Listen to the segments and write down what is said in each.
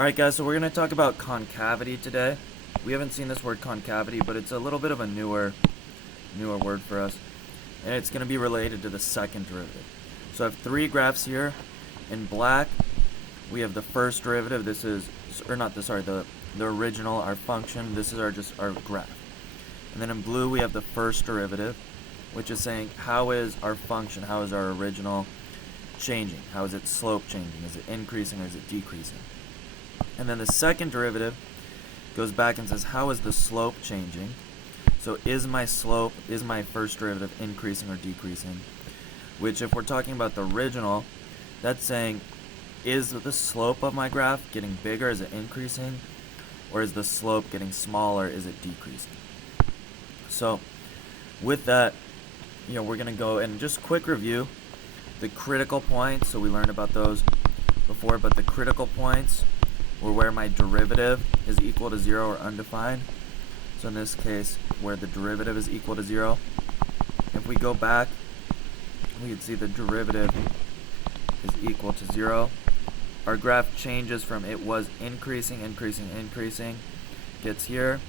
Alright guys, so we're going to talk about concavity today. We haven't seen this word concavity, but it's a little bit of a newer word for us. And it's going to be related to the second derivative. So I have three graphs here. In black, we have the first derivative. This is, or not the, sorry, the original, our function. This is just our graph. And then in blue, we have the first derivative, which is saying how is our function, how is our original changing? How is its slope changing? Is it increasing or is it decreasing? And then the second derivative goes back and says, how is the slope changing? So is my slope, is my first derivative increasing or decreasing? Which, if we're talking about the original, that's saying, is the slope of my graph getting bigger? Is it increasing? Or is the slope getting smaller? Is it decreasing? So with that, we're going to go and just quick review the critical points. So we learned about those before, but the critical points or where my derivative is equal to 0 or undefined. So in this case, where the derivative is equal to 0. If we go back, we can see the derivative is equal to 0. Our graph changes from it was increasing, gets here,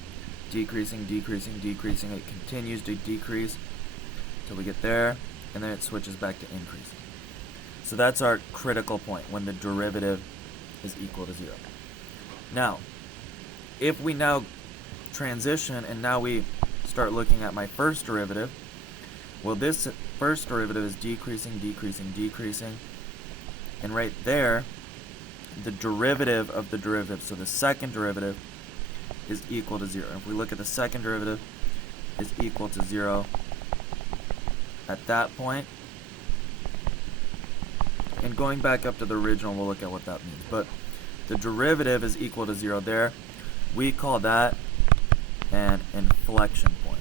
decreasing, decreasing. It continues to decrease until we get there, and then it switches back to increasing. So that's our critical point, when the derivative is equal to 0. Now, if we now transition and now we start looking at my first derivative, well, this first derivative is decreasing, and right there, the derivative of the derivative, so the second derivative, is equal to 0. If we look at the second derivative, is equal to 0 at that point. And going back up to the original, we'll look at what that means. But the derivative is equal to 0 there. We call that an inflection point.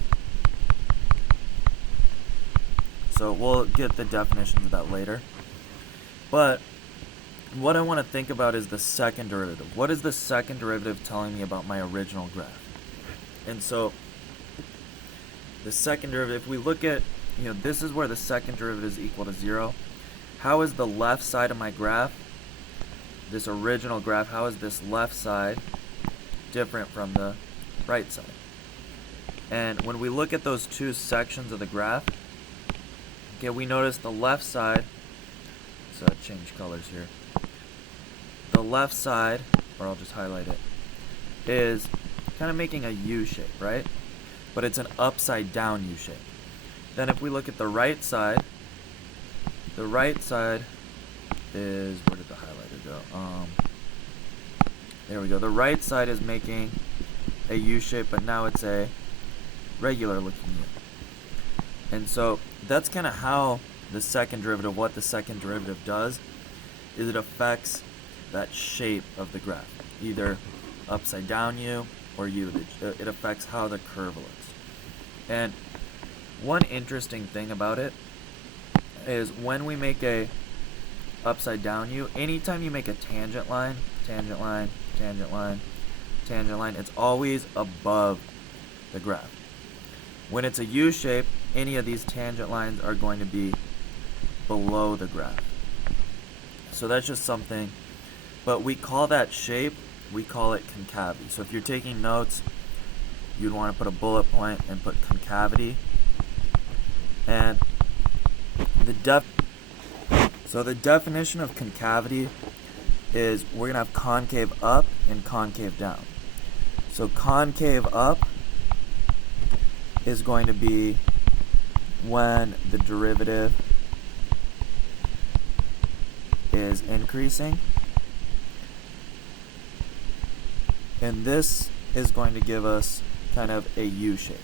So we'll get the definitions of that later. But what I want to think about is the second derivative. What is the second derivative telling me about my original graph? And so the second derivative, if we look at, this is where the second derivative is equal to 0. How is the left side of my graph, this original graph, how is this left side different from the right side? And when we look at those two sections of the graph, okay, we notice the left side, let's change colors here. The left side, or I'll just highlight it, is kind of making a U shape, right? But it's an upside down U shape. Then if we look at the right side is, where did the highlighter go? There we go. The right side is making a U shape, but now it's a regular looking U. And so that's kind of how the second derivative, what the second derivative does, is it affects that shape of the graph, either upside down U or U. It affects how the curve looks. And one interesting thing about it is when we make a upside down U, anytime you make a tangent line, it's always above the graph. When it's a U shape, any of these tangent lines are going to be below the graph. So that's just something, but we call that shape, we call it concavity. So if you're taking notes, you'd want to put a bullet point and put concavity. And the definition of concavity is we're going to have concave up and concave down. So concave up is going to be when the derivative is increasing. And this is going to give us kind of a U shape.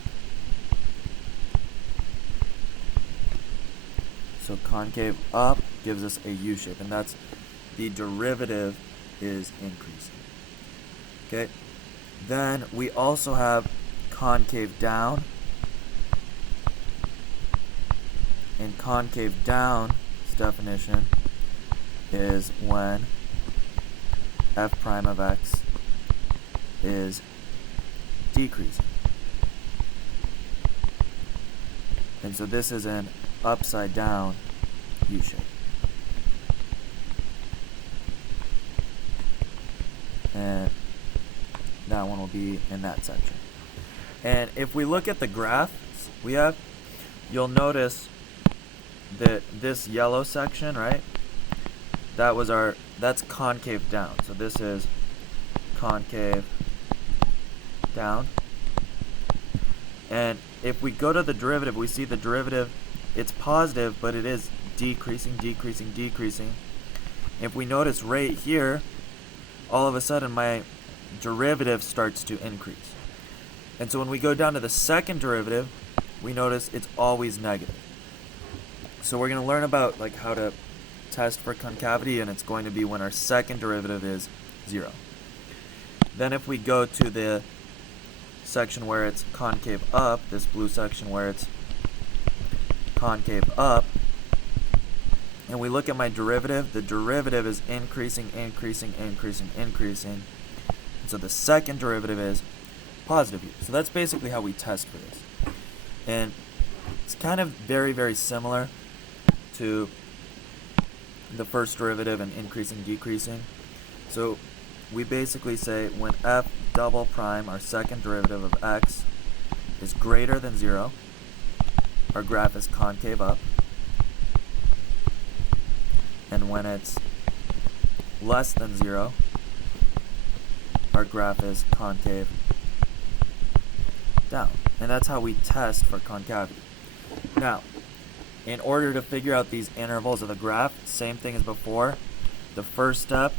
So concave up gives us a U shape, and that's the derivative is increasing. Okay. Then we also have concave down. And concave down's definition is when f prime of x is decreasing. And so this is an upside down U shape. that one will be in that section. And if we look at the graphs we have, you'll notice that this yellow section, right, that's concave down. So this is concave down. And if we go to the derivative, we see the derivative, it's positive, but it is decreasing, decreasing, decreasing. If we notice right here, all of a sudden my derivative starts to increase. And so when we go down to the second derivative, we notice it's always negative. So we're going to learn about like how to test for concavity, and it's going to be when our second derivative is 0. Then if we go to the section where it's concave up, this blue section where it's concave up, and we look at my derivative, the derivative is increasing, increasing, increasing, increasing. And so the second derivative is positive u. So that's basically how we test for this. And it's kind of very, very similar to the first derivative and increasing, decreasing. So we basically say when f double prime, our second derivative of x, is greater than 0, our graph is concave up. And when it's less than 0, our graph is concave down. And that's how we test for concavity. Now, in order to figure out these intervals of the graph, same thing as before. The first step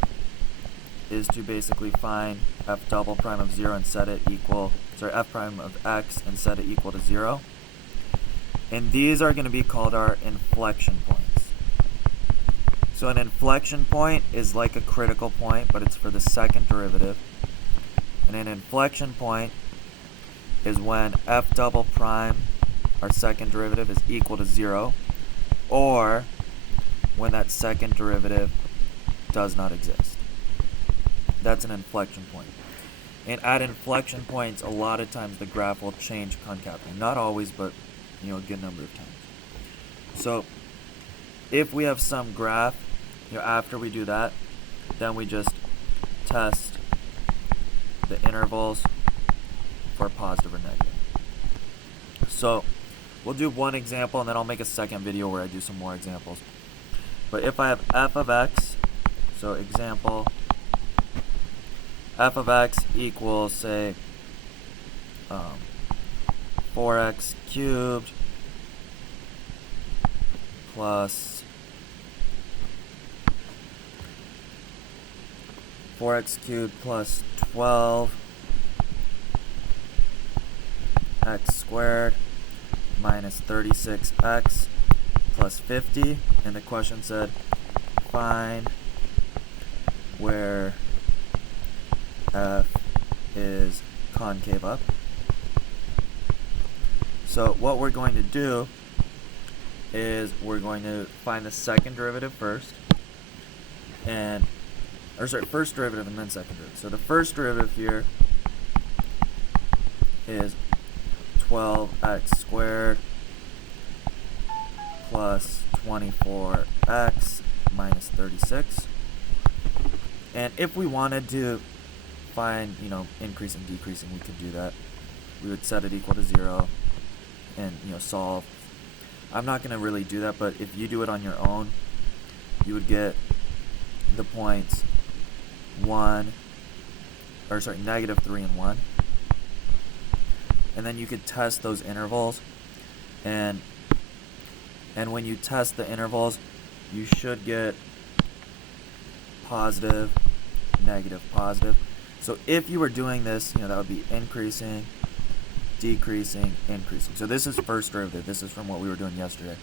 is to basically find f double prime of 0 and set it equal, f prime of x and set it equal to 0. And these are going to be called our inflection points. So an inflection point is like a critical point, but it's for the second derivative. And an inflection point is when f double prime, our second derivative, is equal to 0, or when that second derivative does not exist. That's an inflection point. And at inflection points, a lot of times the graph will change concavity. Not always, but a good number of times. So if we have some graph, after we do that, then we just test the intervals for positive or negative. So we'll do one example, and then I'll make a second video where I do some more examples. But if I have f of x, so example, f of x equals, say, 4x cubed plus 4x cubed plus 12 x squared minus 36x plus 50, and the question said find where f is concave up. So what we're going to do is we're going to find the second derivative first, first derivative and then second derivative. So the first derivative here is 12x squared plus 24x minus 36. And if we wanted to find, increasing, decreasing, we could do that. We would set it equal to 0 and, solve. I'm not going to really do that, but if you do it on your own, you would get the points negative 3 and 1. And then you could test those intervals, and when you test the intervals, you should get positive, negative, positive. So if you were doing this, that would be increasing, decreasing, increasing. So this is first derivative. This is from what we were doing yesterday.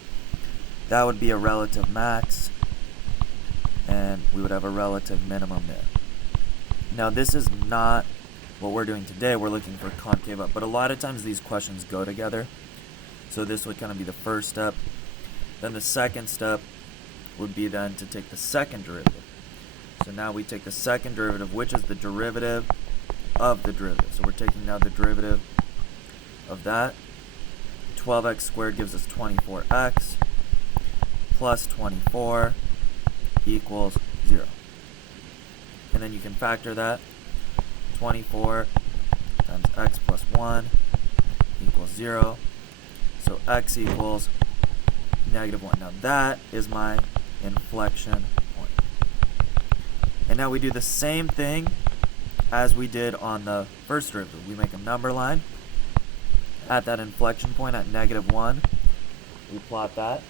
That would be a relative max, and we would have a relative minimum there. Now this is not what we're doing today. We're looking for concave up, but a lot of times these questions go together. So this would kind of be the first step. Then the second step would be then to take the second derivative. So now we take the second derivative, which is the derivative of the derivative. So we're taking now the derivative of that. 12x squared gives us 24x plus 24 equals 0. And then you can factor that. 24 times x plus 1 equals 0. So x equals -1. Now that is my inflection point. And now we do the same thing as we did on the first derivative. We make a number line at that inflection point at -1. We plot that.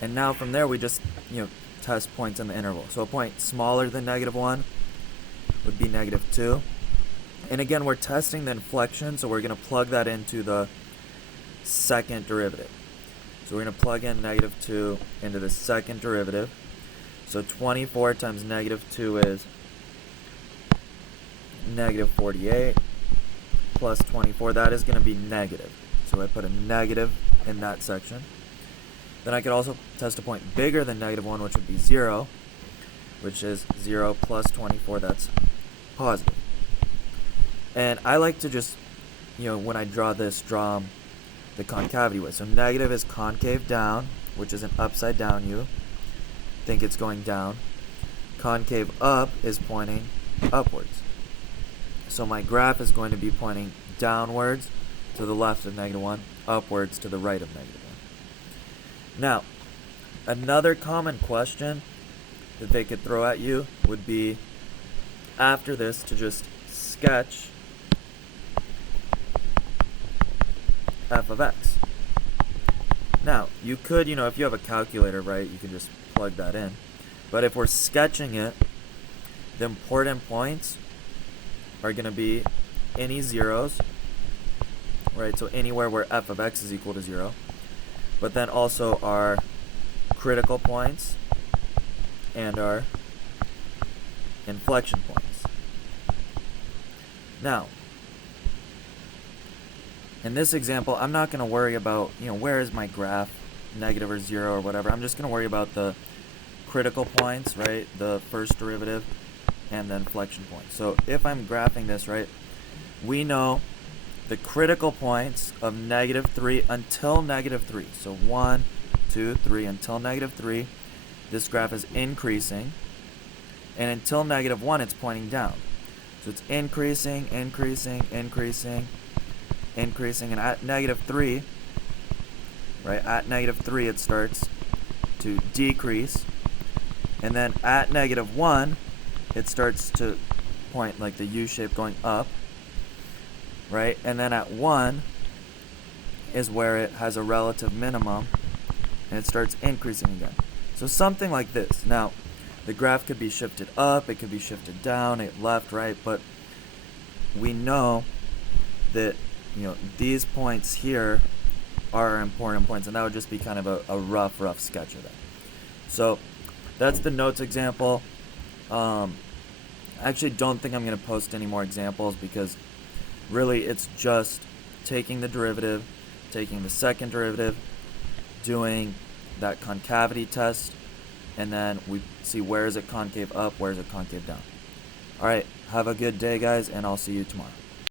And now from there we just, test points in the interval. So a point smaller than -1 would be -2. And again, we're testing the inflection, so we're going to plug that into the second derivative. So we're going to plug in -2 into the second derivative. So 24 times -2 is -48 plus 24. That is going to be negative. So I put a negative in that section. Then I could also test a point bigger than -1, which would be 0, which is 0 plus 24. That's positive. And I like to just, when I draw this, draw the concavity way. So negative is concave down, which is an upside down U. Think it's going down. Concave up is pointing upwards. So my graph is going to be pointing downwards to the left of -1, upwards to the right of -1. Now, another common question that they could throw at you would be, after this, to just sketch f of x. Now, you could, if you have a calculator, right, you can just plug that in. But if we're sketching it, the important points are going to be any zeros, right, so anywhere where f of x is equal to 0. But then also our critical points and our inflection points. Now, in this example, I'm not going to worry about, where is my graph, negative or 0 or whatever. I'm just going to worry about the critical points, right, the first derivative, and the inflection point. So if I'm graphing this, right, we know the critical points of -3 until -3. So 1, 2, 3 until -3. This graph is increasing. And until -1, it's pointing down. So it's increasing, increasing, increasing, increasing. And at -3, right, at -3 it starts to decrease. And then at -1, it starts to point like the U shape going up. Right, and then at 1 is where it has a relative minimum, and it starts increasing again. So something like this. Now, the graph could be shifted up, it could be shifted down, left, right, but we know that, these points here are important points, and that would just be kind of a rough sketch of that. So that's the notes example. I actually don't think I'm going to post any more examples because really, it's just taking the derivative, taking the second derivative, doing that concavity test, and then we see where is it concave up, where is it concave down. All right, have a good day, guys, and I'll see you tomorrow.